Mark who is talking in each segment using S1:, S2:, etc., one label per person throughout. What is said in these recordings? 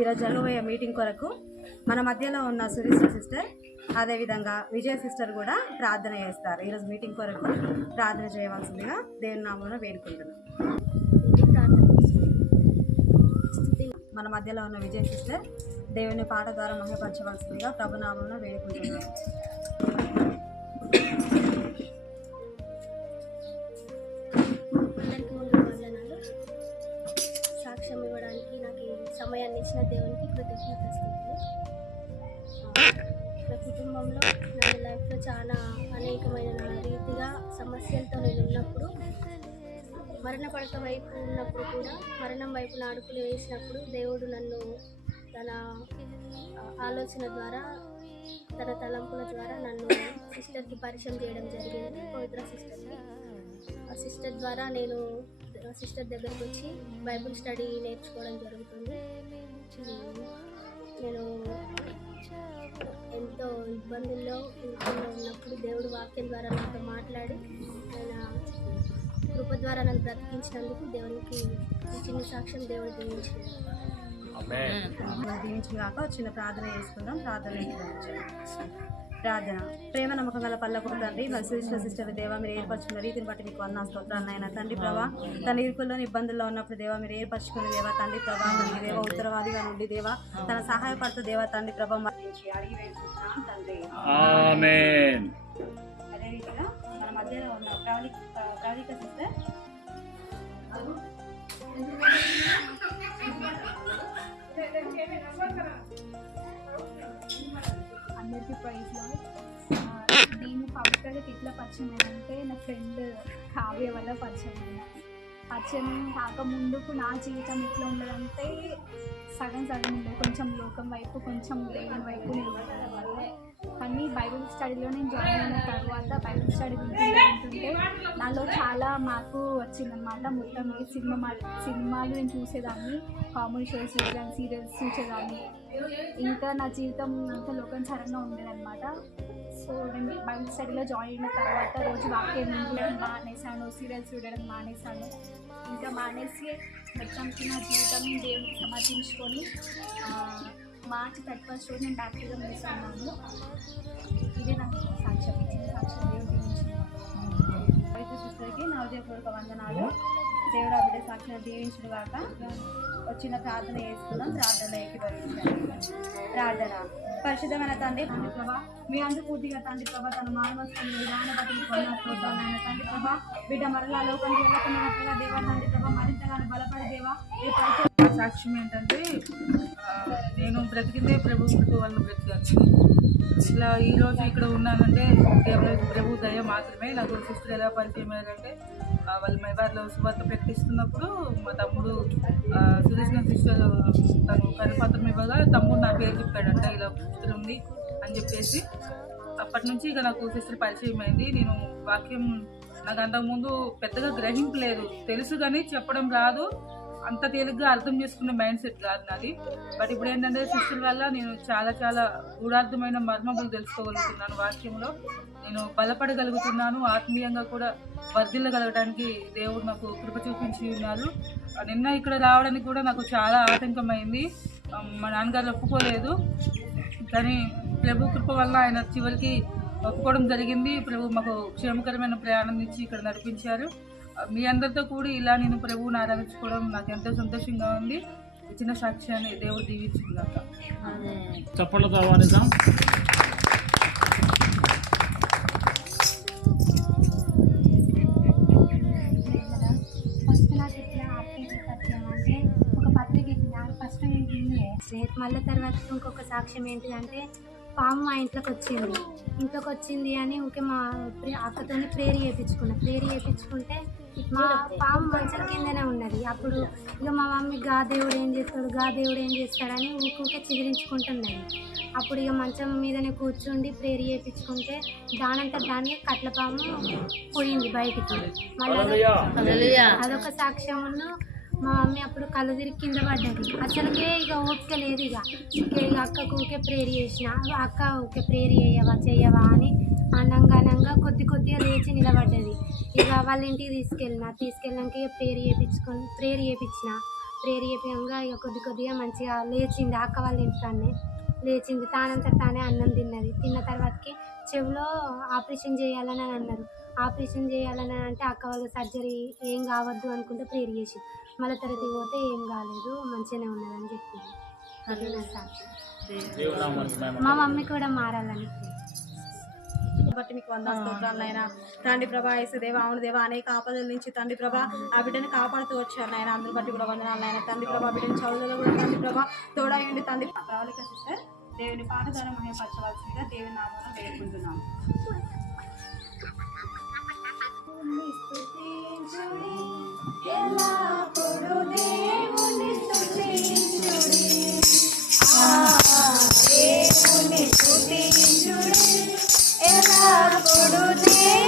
S1: ఈరోజు జరగబోయే మీటింగ్ కొరకు మన మధ్యలో ఉన్న సురేష్ సిస్టర్ అదేవిధంగా విజయ సిస్టర్ కూడా ప్రార్థన చేస్తారు. ఈరోజు మీటింగ్ కొరకు ప్రార్థన చేయవలసిందిగా దేవుని నామంలో వేడుకుంటున్నాం. మన మధ్యలో ఉన్న విజయ సిస్టర్ దేవుని పాట ద్వారా మహిమపరచవలసిందిగా ప్రభునామంలో వేడుకుంటున్నాం.
S2: ప్రతిష్ట కృతజ్ఞతలు నా కుటుంబంలో నా లైఫ్లో చాలా అనేకమైన రీతిగా సమస్యలతో నేను ఉన్నప్పుడు మరణ పడక వైపు ఉన్నప్పుడు కూడా మరణం వైపు నా అడుగులు వేసినప్పుడు దేవుడు నన్ను తన ఆలోచన ద్వారా తన తలంపుల ద్వారా నన్ను సిస్టర్కి పరిచయం చేయడం జరిగింది పవిత్ర సిస్టర్కి ఆ సిస్టర్ ద్వారా నేను సిస్టర్ దగ్గరికి వచ్చి బైబిల్ స్టడీ నేర్చుకోవడం జరుగుతుంది. నేను ఎంతో ఇబ్బందుల్లో ఇరుకుల్లో ఉన్నప్పుడు దేవుడు వాక్యం ద్వారా నాతో మాట్లాడి ఆయన కృప ద్వారా నన్ను బ్రతికించినందుకు దేవునికి చిన్న సాక్ష్యం దేవుడు దీవించాడు
S1: దీవించిన కాక చిన్న ప్రార్థన చేసుకుందాం. ప్రార్థన చేసుకుందాం. ప్రార్థన. ప్రేమ నమ్మకం గల పల్లకు తండ్రి మరి సిస్టర్ సిస్టర్ దేవా మీరు ఏర్పరచుకున్న రీతిని బట్టి మీకు అన్న స్తోత్రాలు ఆయన తండ్రి ప్రభా తన ఇరుకుల్లోని ఇబ్బందుల్లో ఉన్నప్పుడు దేవా మీరు ఏర్పరచుకున్న దేవా తండ్రి ప్రభా మరి దేవా ఉత్తరవాదిగా నుండి దేవా తన సహాయపడుతూ దేవా తండ్రి ప్రభా మరణించి అడిగి వేడుకుంటున్నాం తండ్రి.
S3: ఆమేన్.
S1: అదే రీతిగా మన మధ్యలో ఉన్న ప్రవళిక ప్రవళిక సిస్టర్.
S4: అందరికీ ప్రైజ్లో నేను పవిత్రగా ఇట్లా పరిచయం నా ఫ్రెండ్ కావ్య వల్ల పరిచయం అయ్యాను. పరిచయం కాకముందుకు నా జీవితం ఎట్లా ఉండదంటే సగం సగం ఉండే కొంచెం లోకం వైపు కొంచెం దేవుని వైపు నిలబడాలి కానీ బైబిల్ స్టడీలో నేను జాయిన్ అయిన తర్వాత బైబిల్ స్టడీ ఉంటుంటే నాలో చాలా మార్పు వచ్చిందనమాట మొత్తం సినిమా మా- సినిమాలు నేను చూసేదాన్ని. కామెడీ షోస్ చూసేదాన్ని సీరియల్స్ చూసేదాన్ని. ఇంకా నా జీవితం అంతా లోకానుసారంగా ఉండేదన్నమాట. సో నేను బైబిల్ స్టడీలో జాయిన్ అయిన తర్వాత రోజు వాక్యం వినడం మానేశాను సీరియల్స్ చూడడం మానేశాను. ఇంకా మానేసి మొత్తానికి నా జీవితం దేవునికి సమర్పించుకొని మార్చి థర్టీ ఫస్ట్ రోజు నేను బ్యాప్టిజం వేసుకున్నాను ఇదే నాకు సాక్ష్యం సాక్ష్యం దేవుడు
S1: పవిత్ర సిస్టర్కి నా హృదయపూర్వక వందనాలు. దేవుడు ఆ బిడ్డ సాక్షిని దీవించిన కాక వచ్చిన ప్రార్థన చేసుకుందాం. ప్రార్థన ఏకీభవించాలి ప్రార్థన. పరిశుద్ధమైన తండ్రి తండ్రి ప్రభా మీ అందు పూర్తిగా తండ్రి ప్రభా తన మానవస్తున్న విధాన పట్టిన కొన్నాను తండ్రి ప్రభా బిడ్డ మరలా లోకం వెళ్ళకున్నట్టుగా దేవా తండ్రి ప్రభా మరింతగా బలపడి దేవా ఈ పరిచయం
S5: సాక్ష్యం ఏంటంటే నేను బ్రతికిందే ప్రభు కృప వల్ల బ్రతికాను. ఇలా ఈ రోజు ఇక్కడ ఉన్నానంటే కేవలం ప్రభు దయ మాత్రమే. నాకు సిస్టర్ ఎలా పరిచయం అయ్యారంటే వాళ్ళు మైబాద్లో శుభార్త ప్రకటిస్తున్నప్పుడు మా తమ్ముడు సురేష్ సిస్టర్ తను కరిపత్రం ఇవ్వగా తమ్ముడు నా పేరు చెప్పాడంట ఇలా సిస్టర్ ఉంది అని చెప్పేసి అప్పటి నుంచి ఇక నాకు సిస్టర్ పరిచయం అయింది. నేను వాక్యం నాకు అంతకుముందు పెద్దగా గ్రహింపు లేదు తెలుసు కానీ చెప్పడం రాదు. అంత తేలిగ్గా అర్థం చేసుకునే మైండ్ సెట్ కాదు నాది. బట్ ఇప్పుడు ఏంటంటే శిష్యుల వల్ల నేను చాలా చాలా గూఢార్థమైన మర్మములు తెలుసుకోగలుగుతున్నాను వాక్యంలో. నేను బలపడగలుగుతున్నాను ఆత్మీయంగా కూడా వర్ధిల్లగలగడానికి దేవుడు నాకు కృప చూపించి ఉన్నారు. నిన్న ఇక్కడ రావడానికి కూడా నాకు చాలా ఆటంకమైంది. మా నాన్నగారు ఒప్పుకోలేదు. కానీ ప్రభు కృప వల్ల ఆయన చివరికి ఒప్పుకోవడం జరిగింది. ప్రభు మాకు క్షేమకరమైన ప్రయాణం ఇచ్చి ఇక్కడ నడిపించారు. మీ అందరితో కూడి ఇలా నేను ప్రభువుని ఆరాధించుకోవడం నాకు ఎంతో సంతోషంగా ఉంది. ఈ చిన్న సాక్ష్యాన్ని దేవుడు దీవించిందాక
S3: చప్పట్లతో ఆహ్వానిద్దాం
S2: మళ్ళీ తర్వాత ఇంకొక సాక్ష్యం ఏంటిదంటే పాము మా ఇంట్లోకి వచ్చింది. ఇంట్లోకి వచ్చింది అని ఊకే మా ప్రే- అక్కతోని ప్రేర్ చేయించుకున్నా ప్రేర్ చేయించుకుంటే మా పాము మంచం కిందనే ఉన్నది. అప్పుడు ఇక మా మమ్మీ గా దేవుడు ఏం చేస్తాడు? గా దేవుడు ఏం చేస్తాడని ఊకే చిదిరించుకుంటున్నది అప్పుడు ఇక మంచం మీదనే కూర్చుండి ప్రేర్ చేయించుకుంటే దానంతా దాన్ని కట్ల పాము పోయింది బయటికి. మళ్ళీ అదొక సాక్ష్యమును మా మమ్మీ అప్పుడు కళ్ళు తిరిగి కింద పడ్డది. అసలుకే ఇక ఓపిక లేదు ఇక. ఇక ఇక అక్కకు ఊకే ప్రేర్ చేసిన. అక్క ఊకే ప్రేర్ చేయవా చేయవా అని అనంగా అనంగా కొద్ది కొద్దిగా లేచి నిలబడ్డది. ఇక వాళ్ళ ఇంటికి తీసుకెళ్ళిన తీసుకెళ్ళాక ఇక ప్రేర్ చేయించుకొని ప్రేర్ చేయించిన ప్రేయర్ చేయంగా ఇక కొద్ది కొద్దిగా మంచిగా లేచింది అక్క వాళ్ళ ఇంటికాడనే లేచింది తానంతా తానే అన్నం తిన్నది. తిన్న తర్వాతకి చెవిలో ఆపరేషన్ చేయాలని అని అన్నారు. ఆపరేషన్ చేయాలని అంటే అక్క వాళ్ళ సర్జరీ ఏం కావద్దు అనుకుంటే ప్రేయర్ చేసి మళ్ళీ తర్వాత పోతే ఏం కాలేదు మంచిగానే ఉన్నదని చెప్పింది. అదే నా
S3: మహిమ.
S2: మా మమ్మీ కూడా మారాలని
S1: బట్టి మీకు వంద స్తోత్రాలు నాయన తండ్రి ప్రభా యేసు దేవ అవును దేవ అనేక ఆపదల నుంచి తండ్రి ప్రభా ఆ బిడ్డని కాపాడుతూ వచ్చారు నాయన అందరి బట్టి కూడా వందనాలు నాయన తండ్రి ప్రభా బిడ్డని చదువులలో కూడా తండ్రి ప్రభా తోడయండి తండ్రి. ప్రవళిక సిస్టర్ దేవుని పాట ద్వారా మహిమపరచవలసిందిగా దేవుని నామం వేడుకుంటున్నాం
S3: దేవుని ಕೊಡುತ್ತೇ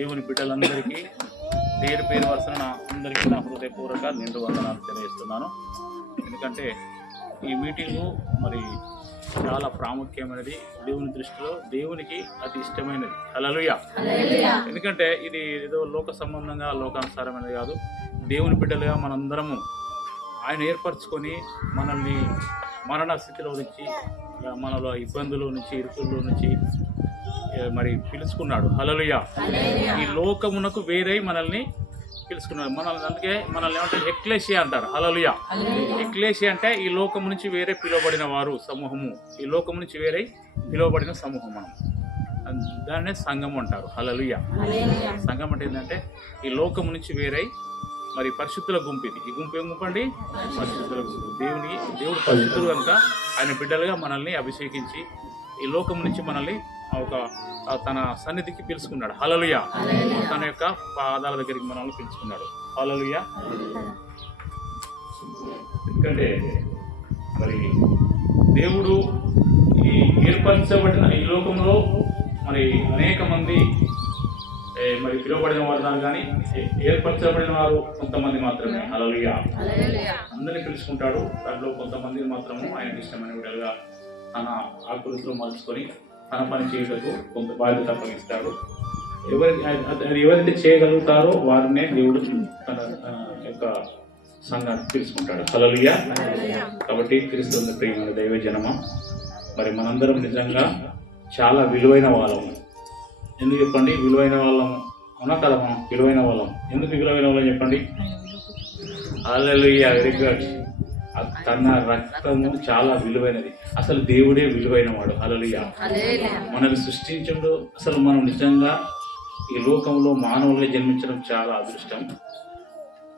S3: దేవుని బిడ్డలందరికీ పేరు పేరు వరుసన అందరికీ నా హృదయపూర్వక నిండు వందనాలు తెలియజేస్తున్నాను. ఎందుకంటే ఈ మీటింగు మరి చాలా ప్రాముఖ్యమైనది. దేవుని దృష్టిలో దేవునికి అతి ఇష్టమైనది. హల్లెలూయా. ఎందుకంటే ఇది ఏదో లోక సంబంధంగా లోకానుసారమైనది కాదు. దేవుని బిడ్డలుగా మనందరము ఆయన ఏర్పరచుకొని మనల్ని మరణ స్థితిలో నుంచి మనలో ఇబ్బందుల నుంచి ఇరుకుల్లో నుంచి మరి పిలుచుకున్నాడు. హలలుయ ఈ లోకమునకు వేరే మనల్ని పిలుచుకున్నాడు. మనల్ని అందుకే మనల్ని ఏమంటారు? ఎక్లేషియా అంటారు. హలలుయ ఎక్లేషియా అంటే ఈ లోకము నుంచి వేరే పిలువబడిన వారు సమూహము. ఈ లోకము నుంచి వేరే పిలువబడిన సమూహం మనం. దాన్నే సంఘం అంటారు. హలలుయ సంఘం అంటే ఏంటంటే ఈ లోకము నుంచి వేరై మరి పరిశుద్ధుల గుంపు ఇది ఈ గుంపు ఏం గుంపు అండి? పరిశుద్ధుల గుంపు. దేవుని దేవుడు పరిశుద్ధులు కనుక ఆయన బిడ్డలుగా మనల్ని అభిషేకించి ఈ లోకం నుంచి మనల్ని ఒక తన సన్నిధికి పిలుచుకున్నాడు. హలలుయ తన యొక్క పాదాల దగ్గరికి మనల్ని పిలుచుకున్నాడు. హలలుయ ఎందుకంటే మరి దేవుడు ఈ ఏర్పరచబడిన ఈ లోకంలో మరి అనేక మంది మరి పిలువబడిన వారు కానీ ఏర్పరచబడిన వారు కొంతమంది మాత్రమే. హల్లెలూయా. అందరిని పిలుచుకుంటాడు. దాంట్లో కొంతమంది మాత్రము ఆయనకి ఇష్టమైన విధంగా తన ఆకృతిలో మలుచుకొని తన పని చేయటకు కొంత బాధ్యత అప్పగిస్తాడు ఎవరి అది- ఎవరైతే చేయగలుగుతారో వారినే దేవుడు తన యొక్క సంఘాన్ని పిలుచుకుంటాడు హల్లెలూయా. కాబట్టి క్రీస్తు ప్రియమైన దైవ జనమ మరి మనందరం నిజంగా చాలా విలువైన వాళ్ళము ఎందుకు చెప్పండి? విలువైన వాళ్ళం. అవునా కదా మనం? విలువైన వాళ్ళం. ఎందుకు విలువైన వాళ్ళం చెప్పండి? హల్లెలూయా. వెరీ గుడ్ తన రక్తము చాలా విలువైనది. అసలు దేవుడే విలువైన వాడు హల్లెలూయా. మనల్ని సృష్టించడు. అసలు మనం నిజంగా ఈ లోకంలో మానవులుగా జన్మించడం చాలా అదృష్టం.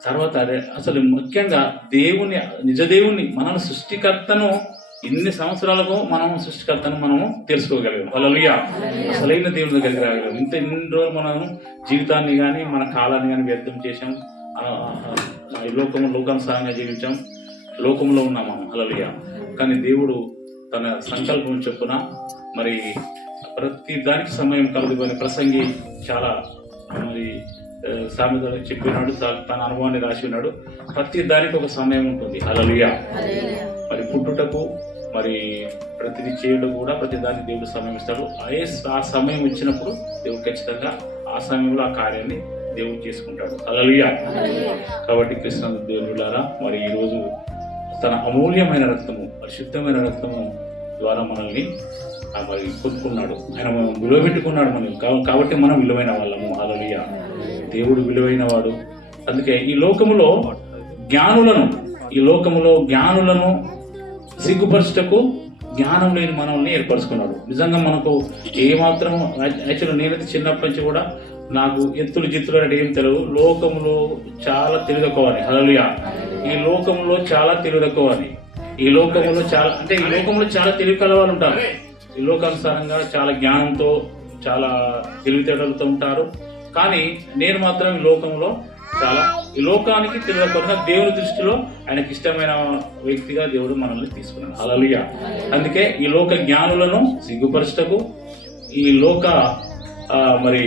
S3: తర్వాత అదే- అసలు ముఖ్యంగా దేవుని నిజ దేవుని మన సృష్టికర్తను ఇన్ని సంవత్సరాలకు మనం సృష్టికర్తను మనము తెలుసుకోగలిగాం. హల్లెలూయా. అసలైన దేవుని దగ్గరికి రాగలిగాం. ఇంత ఇన్ని రోజులు మనం జీవితాన్ని కానీ మన కాలాన్ని కానీ వ్యర్థం ఆ, ఈ లోకము లోకానుసారంగా జీవించాం. లోకంలో ఉన్నాం మనం హల్లెలూయా. కానీ దేవుడు తన సంకల్పం చొప్పున మరి ప్రతి దానికి సమయం కలుగుకొని ప్రసంగి చాలా మరి ఆ, సామెతలు చెప్పినాడు తన అనుభవాన్ని రాసి ఉన్నాడు. ప్రతి దానికి ఒక సమయం ఉంటుంది. హల్లెలూయా. మరి పుట్టుటకు మరి ప్రతిదీ చేయడం కూడా ప్రతి దానికి దేవుడు సమయం ఇస్తాడు. అదే ఆ సమయం ఇచ్చినప్పుడు దేవుడు ఖచ్చితంగా ఆ సమయంలో ఆ కార్యాన్ని దేవుడు చేసుకుంటాడు. అలలుయ కాబట్టి కృష్ణ దేవులారా మరి ఈరోజు తన అమూల్యమైన రక్తము పరిశుద్ధమైన రక్తము ద్వారా మనల్ని మరి కొనుక్కున్నాడు ఆయన విలువ పెట్టుకున్నాడు మనం కాబట్టి మనం విలువైన వాళ్ళము. అలలియ దేవుడు విలువైన వాడు. అందుకే ఈ లోకములో జ్ఞానులను ఈ లోకములో జ్ఞానులను సిగ్గుపరచుటకు జ్ఞానం లేని మనల్ని ఏర్పరచుకున్నాడు. నిజంగా మనకు ఏమాత్రం యాక్చువల్ నేనైతే చిన్నప్పటి నుంచి కూడా నాకు ఎత్తులు జిత్తులు అంటే ఏం తెలియదు లోకములో చాలా తెలియకోవాలి హలలుయా ఈ లోకంలో చాలా తెలియదక్కువని ఈ లోకంలో చాలా అంటే ఈ లోకంలో చాలా తెలివి కలవాళ్ళు ఉంటారు. ఈ లోకానుసారంగా చాలా జ్ఞానంతో చాలా తెలివితేటలతో ఉంటారు. కానీ నేను మాత్రం ఈ లోకంలో చాలా ఈ లోకానికి తెలియకుండా దేవుని దృష్టిలో ఆయనకి ఇష్టమైన వ్యక్తిగా దేవుడు మనల్ని తీసుకున్నాడు. అలలియ అందుకే ఈ లోక జ్ఞానులను సిగ్గుపరచటకు ఈ లోక మరి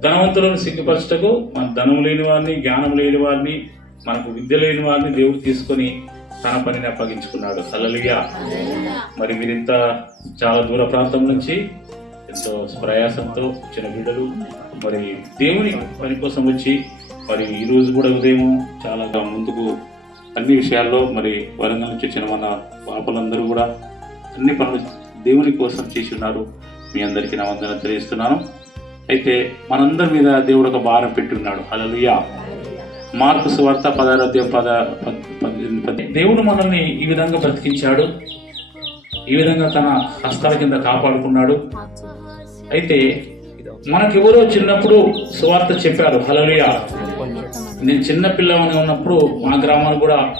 S3: ధనవంతులను సిగ్గుపరచటకు మన ధనం లేని వారిని జ్ఞానం లేని వారిని మనకు విద్య లేని వారిని దేవుడు తీసుకొని తన పనిని అప్పగించుకున్నాడు. అలలుయ మరి మీరింత చాలా దూర ప్రాంతం నుంచి ఎంతో ప్రయాసంతో చిన్న బిడ్డలు మరి దేవుని పని కోసం వచ్చి మరి ఈ రోజు కూడా ఉదయం చాలా ముందుకు అన్ని విషయాల్లో మరి వరంగల్ నుంచి వచ్చిన మన పాపలందరూ కూడా అన్ని పనులు దేవుని కోసం చేసి ఉన్నారు. మీ అందరికీ నా వందన తెలియజేస్తున్నాను. అయితే మనందరి మీద దేవుడు ఒక భారం పెట్టి ఉన్నాడు. అలలుయా మార్పు సువార్త పదహారు పద పద్- దేవుడు మనల్ని ఈ విధంగా బ్రతికించాడు. ఈ విధంగా తన హస్తాల కింద కాపాడుకున్నాడు. అయితే మనకెవరో చిన్నప్పుడు సువార్త చెప్పారు. హలలుయ నేను చిన్న పిల్లవాడిని ఉన్నప్పుడు మా గ్రామానికి కూడా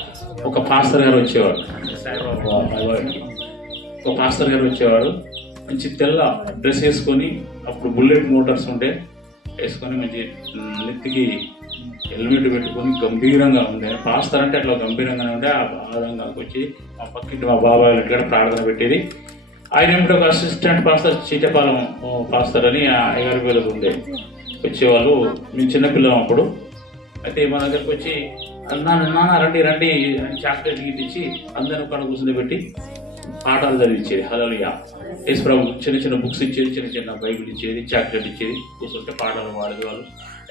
S3: ఒక పాస్టర్ గారు వచ్చేవాడు ఒక పాస్టర్ గారు వచ్చేవాడు మంచి తెల్ల డ్రెస్ వేసుకొని అప్పుడు బుల్లెట్ మోటార్స్ ఉంటే వేసుకొని మంచి నెత్తికి హెల్మెట్ పెట్టుకొని గంభీరంగా ఉండే. పాస్టర్ అంటే అట్లా గంభీరంగానే ఉండే. ఆ విధంగా వచ్చి మా పక్కింటి మా బాబాయ్ ఇంటికాడ ప్రార్థన పెట్టేది. ఆయన ఏమిటో ఒక అసిస్టెంట్ పాస్టర్ చీటపాలెం ఓ, పాస్టర్ అని ఆ అయ్యగారి పేరు ఉండే. వచ్చేవాళ్ళు. మేము చిన్నపిల్లం అప్పుడు. అయితే మా దగ్గరకు వచ్చి నాన్న నాన్న రండి రండి అని చాక్లెట్ గీపించి అందరూ ఒక కూర్చుని పెట్టి పాఠాలు చదివించేది. హలలుయా యేసు ప్రభు చిన్న చిన్న బుక్స్ ఇచ్చేది చిన్న చిన్న బైబిల్ ఇచ్చేది చాక్లెట్ ఇచ్చేది. కూర్చుంటే పాఠాలు వాడేది వాళ్ళు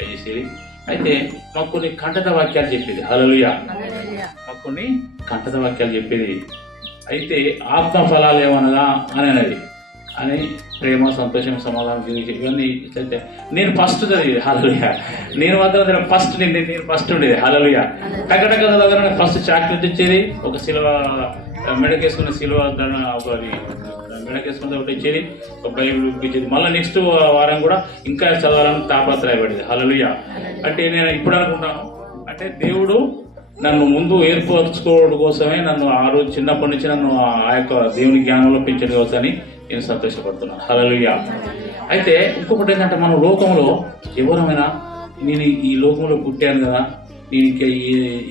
S3: చేసేది. అయితే మాకు కొన్ని కంటత వాక్యాలు చెప్పేది. హలలుయా మాకు కొన్ని కంటత వాక్యాలు చెప్పేది. అయితే ఆత్మ ఫలాలు ఏమనగా అని అనేది అని ప్రేమ సంతోషం సమాధానం ఇవన్నీ చదివితే నేను ఫస్ట్ చదివేది. హలలుయ నేను మాత్రం ఫస్ట్ నేను నేను ఫస్ట్ ఉండేది. హలలుయ టగటగ దగ్గర ఫస్ట్ చాక్లెట్ ఇచ్చేది ఒక సిల్వ మెడకేసుకున్న సిల్వ దండ వెనకేసుకుంటే ఒకటి ఇచ్చేది ఒక బైబిల్ బుక్ ఇచ్చేది. మళ్ళీ నెక్స్ట్ వారం కూడా ఇంకా చదవాలని తాపత్రయపడేది. హలలుయ అంటే నేను ఇప్పుడు అనుకుంటాను. అంటే దేవుడు నన్ను ముందు ఏర్పరచుకోవడం కోసమే నన్ను ఆ రోజు చిన్నప్పటి నుంచి నన్ను ఆ యొక్క దేవుని జ్ఞానంలో పెంచడం కోసమని నేను సంతోషపడుతున్నాను. హలలుయ అయితే ఇంకొకటి ఏంటంటే మన లోకంలో ఎవరమైనా నేను ఈ లోకంలో పుట్టాను కదా నేను ఇంకా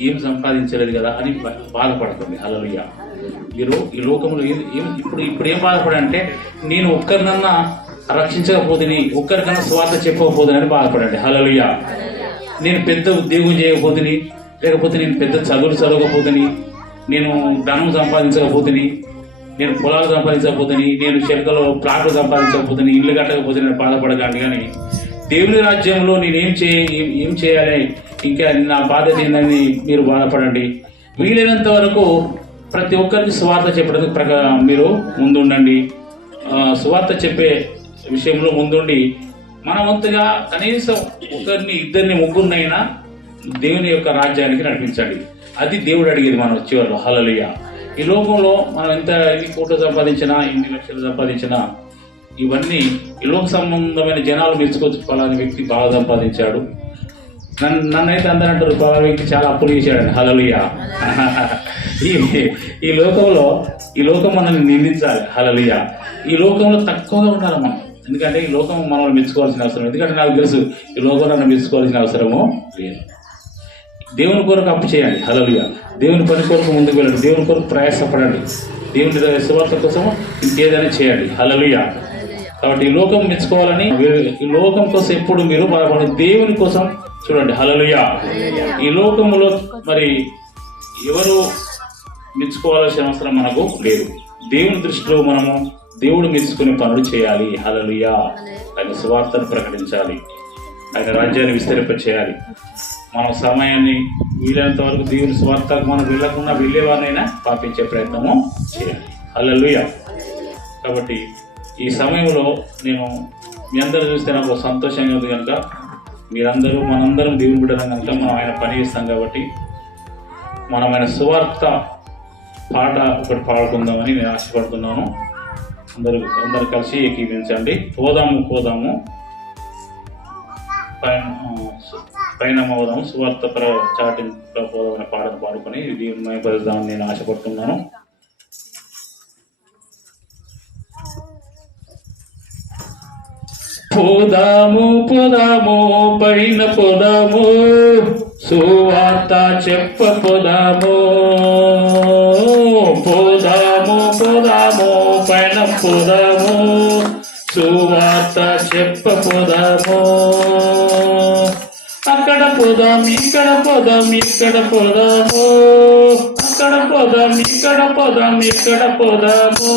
S3: ఏం సంపాదించలేదు కదా అని బాధపడుతుంది. హలలుయ మీరు ఈ లోకంలో ఏం ఏం- ఇప్పుడు ఇప్పుడు ఏం బాధపడంటే నేను ఒక్కరినన్నా రక్షించకపోతే ఒక్కరికన్నా స్వార్థ చెప్పకపోతే అని బాధపడండి హలలుయ నేను పెద్ద ఉద్యోగం చేయకపోతే లేకపోతే నేను పెద్ద చదువులు చదవకపోతే నేను ధనం సంపాదించకపోతే నేను పొలాలు సంపాదించకపోతే నేను చెలకలో ప్లాట్లు సంపాదించకపోతే ఇల్లు కట్టకపోతే నేను బాధపడకండి కానీ దేవుని రాజ్యంలో నేనేం చే ఏం- ఏం చేయాలి? ఇంకా నా బాధ్యత ఏందని మీరు బాధపడండి. వీలైనంత వరకు ప్రతి ఒక్కరికి స్వార్థ చెప్పడానికి ప్రక మీరు ముందుండండి. సువార్త చెప్పే విషయంలో ముందుండి మన వంతుగా కనీసం ఒకరిని ఇద్దరిని ముగ్గురినైనా దేవుని యొక్క రాజ్యానికి నడిపించండి. అది దేవుడు అడిగేది మనం చివరిలో. హలలియ ఈ లోకంలో మనం ఎంత ఎన్ని కోట్లు సంపాదించినా ఎన్ని లక్షలు సంపాదించినా ఇవన్నీ ఈ లోక సంబంధమైన జనాలు మెచ్చుకోవచ్చు పలాని వ్యక్తి బాగా సంపాదించాడు. నన్ను నన్నైతే అందరూ అంటారు పలానా వ్యక్తి చాలా అప్పులు చేశాడని హలలుయ ఈ ఈ లోకంలో ఈ లోకం మనల్ని నిందించాలి. హలలుయ ఈ లోకంలో తక్కువగా ఉండాలి మనం. ఎందుకంటే ఈ లోకం మనల్ని మెచ్చుకోవాల్సిన అవసరం ఎందుకంటే నాకు తెలుసు ఈ లోకం నన్ను మెచ్చుకోవాల్సిన అవసరము లేదు. దేవుని కొరకు అప్పు చేయండి. హలలుగా దేవుని పని కొరకు ముందుకు వెళ్ళండి. దేవుని కొరకు ప్రయాసపడండి. దేవుని దగ్గర సువార్త కోసం ఇంకేదైనా చేయండి. హలలుయ కాబట్టి ఈ లోకం మెచ్చుకోవాలని ఈ లోకం కోసం ఎప్పుడు మీరు బాధపడండి దేవుని కోసం చూడండి హలలుయ ఈ లోకములో మరి ఎవరు మెచ్చుకోవాల్సిన అవసరం మనకు లేదు. దేవుని దృష్టిలో మనము దేవుడు మెచ్చుకునే పనులు చేయాలి. హలలుయ ఆయన సువార్తను ప్రకటించాలి. ఆయన రాజ్యాన్ని విస్తరింప చేయాలి. మన సమయాన్ని వీలైనంత వరకు దేవుని స్వార్థకు మనం వెళ్ళకుండా వెళ్ళేవారినైనా పాపించే ప్రయత్నము చేయాలి. హలలుయ కాబట్టి ఈ సమయంలో నేను మీ అందరూ చూస్తే నాకు సంతోషంగా ఉంది కనుక మీరందరూ మనందరం దేవుని బిడ్డలం కనుక మనం ఆయన పని చేస్తాం కాబట్టి మనం ఆయన సువార్త పాట ఒకటి పాడుకుందామని నేను ఆశపడుతున్నాను. అందరూ అందరు కలిసి ఏకీవించండి పోదాము పోదాము. పైన పైన అవుదాము సువార్త ప్ర చాటి పోదామని పాటను పాడుకొని దేవుని మయపరుద్దామని నేను ఆశపడుతున్నాను. పోదాము పోదాము పైన పోదాము. సువార్త చెప్ప పోదాము. పోదాము పోదాము పైన పోదాము. సువార్త చెప్ప పోదాము. అక్కడ పోదాం ఇక్కడ పోదాం ఇక్కడ పోదాము. అక్కడ పోదాం ఇక్కడ పోదాం ఇక్కడ పోదాము.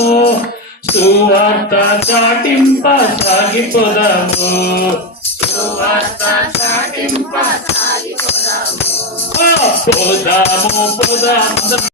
S3: సువార్త చాటింప సాగిపోదాము పోదాము పోదాము.